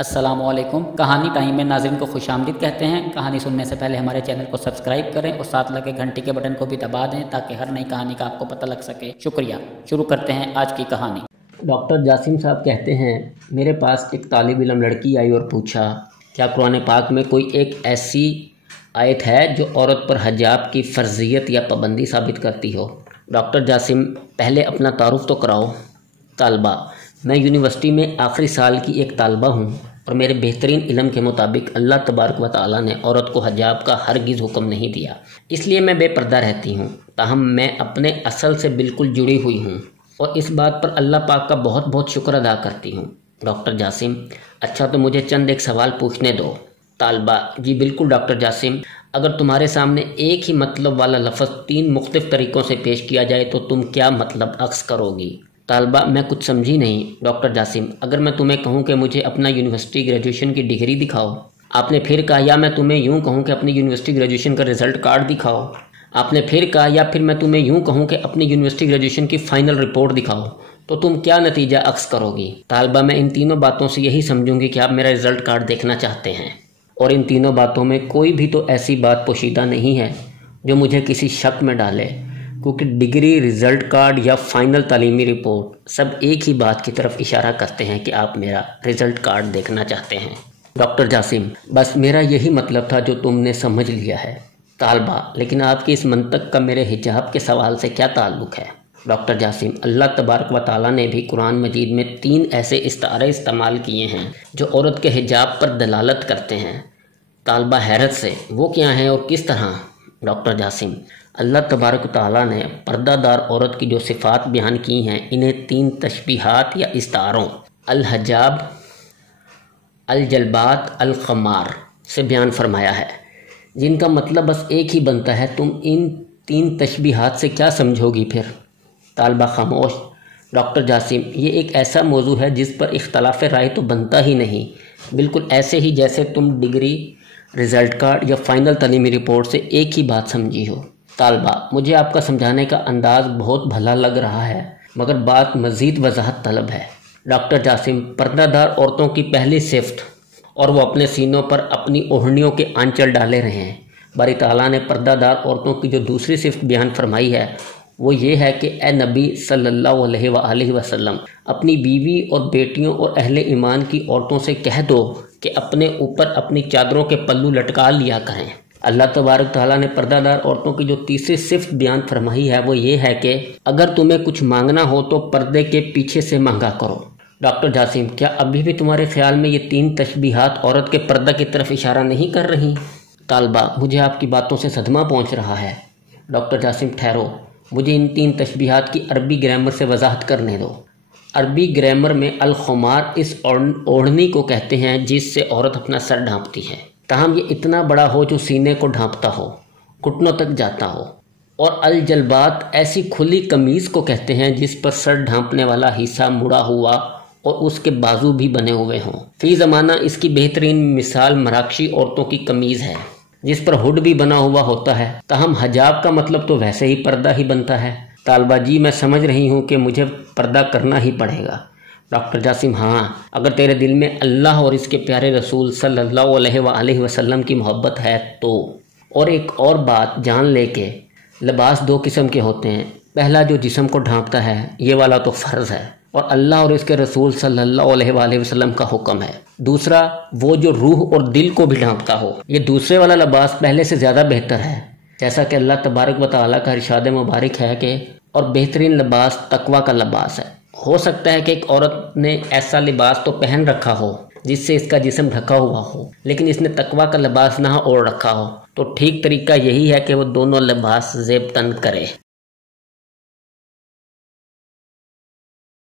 अस्सलामुअलैकुम। कहानी टाइम में नाज़रीन को खुशामदीद कहते हैं। कहानी सुनने से पहले हमारे चैनल को सब्सक्राइब करें और साथ लगे घंटी के बटन को भी दबा दें ताकि हर नई कहानी का आपको पता लग सके। शुक्रिया। शुरू करते हैं आज की कहानी। डॉक्टर जासिम साहब कहते हैं, मेरे पास एक तालिब इल्म लड़की आई और पूछा, क्या कुरान पाक में कोई एक ऐसी आयत है जो औरत पर हिजाब की फ़र्जियत या पाबंदी साबित करती हो? डॉक्टर जासिम, पहले अपना तारुफ तो कराओ। तालबा, मैं यूनिवर्सिटी में आखिरी साल की एक तालबा हूँ और मेरे बेहतरीन इल्म के मुताबिक अल्लाह तबारक व तआला ने औरत को हिजाब का हरगिज़ हुक्म नहीं दिया, इसलिए मैं बेपर्दा रहती हूँ। ताहम मैं अपने असल से बिल्कुल जुड़ी हुई हूँ और इस बात पर अल्लाह पाक का बहुत बहुत शुक्र अदा करती हूँ। डॉक्टर जासिम, अच्छा तो मुझे चंद एक सवाल पूछने दो। तालबा, जी बिल्कुल डॉक्टर जासिम, अगर तुम्हारे सामने एक ही मतलब वाला लफ्ज़ 3 मुख्तलिफ तरीक़ों से पेश किया जाए तो तुम क्या मतलब अक्स करोगी? तालबा, मैं कुछ समझी नहीं। डॉक्टर जासिम, अगर मैं तुम्हें कहूँ कि मुझे अपना यूनिवर्सिटी ग्रेजुएशन की डिग्री दिखाओ। आपने फिर कहा, या मैं तुम्हें यूँ कहूँ कि अपनी यूनिवर्सिटी ग्रेजुएशन का रिज़ल्ट कार्ड दिखाओ। आपने फिर कहा, या फिर मैं तुम्हें यूँ कहूँ कि अपनी यूनिवर्सिटी ग्रेजुएशन की फ़ाइनल रिपोर्ट दिखाओ, तो तुम क्या नतीजा अक्स करोगी? तालबा, मैं इन तीनों बातों से यही समझूंगी कि आप मेरा रिज़ल्ट कार्ड देखना चाहते हैं और इन तीनों बातों में कोई भी तो ऐसी बात पोशीदा नहीं है जो मुझे किसी शक में डाले, क्योंकि डिग्री, रिज़ल्ट कार्ड या फाइनल तालीमी रिपोर्ट सब एक ही बात की तरफ इशारा करते हैं कि आप मेरा रिज़ल्ट कार्ड देखना चाहते हैं। डॉक्टर जासिम, बस मेरा यही मतलब था जो तुमने समझ लिया है। तालबा, लेकिन आपकी इस मंतक का मेरे हिजाब के सवाल से क्या ताल्लुक़ है? डॉक्टर जासिम, अल्लाह तबारक व तआला ने भी कुरान मजीद में 3 ऐसे इस्तारे इस्तेमाल किए हैं जो औरत के हिजाब पर दलालत करते हैं। तालबा हैरत से, वो क्या हैं और किस तरह? डॉक्टर जासिम, अल्लाह तबारक व तआला ने पर्दादार औरत की जो सिफ़ात बयान की हैं, इन्हें 3 तशबीहात या इस्तारों अल हजाब, अल जल्बात, अल ख़मार से बयान फरमाया है, जिनका मतलब बस एक ही बनता है। तुम इन 3 तशबीहात से क्या समझोगी फिर? तालबा खामोश। डॉक्टर जासिम, ये एक ऐसा मौजू है जिस पर इख्तलाफ राय तो बनता ही नहीं, बिल्कुल ऐसे ही जैसे तुम डिग्री, रिज़ल्ट कार्ड या फ़ाइनल तालीमी रिपोर्ट से एक ही बात समझी हो। तालबा, मुझे आपका समझाने का अंदाज़ बहुत भला लग रहा है, मगर बात मज़ीद वजाहत तलब है। डॉक्टर जासिम, पर्दादार औरतों की पहली सिफ्त और वो अपने सीनों पर अपनी ओढ़नियों के आंचल डाले रहे हैं। बारी ताला ने पर्दादार औरतों की जो दूसरी सिफ्त बयान फरमाई है वो ये है कि ए नबी सल्लल्लाहु अलैहि वसल्लम, अपनी बीवी और बेटियों और अहले ईमान की औरतों से कह दो कि अपने ऊपर अपनी चादरों के पल्लू लटका लिया करें। अल्लाह तबारक तआला ने पर्दादार औरतों की जो तीसरी सिफ्त बयान फरमाई है वो ये है कि अगर तुम्हें कुछ मांगना हो तो पर्दे के पीछे से मांगा करो। डॉक्टर जासिम, क्या अभी भी तुम्हारे ख्याल में ये 3 तशबीहात औरत के पर्दा की तरफ इशारा नहीं कर रही? तालबा, मुझे आपकी बातों से सदमा पहुँच रहा है। डॉक्टर जासिम, ठहरो, मुझे इन 3 तशबीहात की अरबी ग्रामर से वजाहत करने दो। अरबी ग्रामर में अल ख़मार इस ओढ़नी को कहते हैं जिससे औरत अपना सर ढांपती है, ताहम ये इतना बड़ा हो जो सीने को ढांपता हो, घुटनों तक जाता हो। और अल जल्बात ऐसी खुली कमीज़ को कहते हैं जिस पर सर ढांपने वाला हिस्सा मुड़ा हुआ और उसके बाजू भी बने हुए हों। फी ज़माना इसकी बेहतरीन मिसाल मराकशी औरतों की कमीज़ है जिस पर हुड भी बना हुआ होता है। ताहम हिजाब का मतलब तो वैसे ही पर्दा ही बनता है। तालबा, जी मैं समझ रही हूँ कि मुझे पर्दा करना ही पड़ेगा। डॉक्टर जासिम, हाँ, अगर तेरे दिल में अल्लाह और इसके प्यारे रसूल सल्लल्लाहु अलैहि वसल्लम की मोहब्बत है तो। और एक और बात जान ले के लिबास 2 किस्म के होते हैं। पहला जो जिस्म को ढांपता है, ये वाला तो फ़र्ज़ है और अल्लाह और इसके रसूल सल्लल्लाहु अलैहि वसल्लम का हुक्म है। दूसरा वो जो रूह और दिल को भी ढांपता हो। ये दूसरे वाला लिबास पहले से ज़्यादा बेहतर है, जैसा कि अल्लाह तबारक व तआला का इरशाद मुबारक है कि और बेहतरीन लिबास तकवा का लिबास है। हो सकता है कि एक औरत ने ऐसा लिबास तो पहन रखा हो जिससे इसका जिस्म ढका हुआ हो, लेकिन इसने तकवा का लिबास ना ओढ़ रखा हो, तो ठीक तरीका यही है कि वो दोनों लिबास ज़ेब तन करे।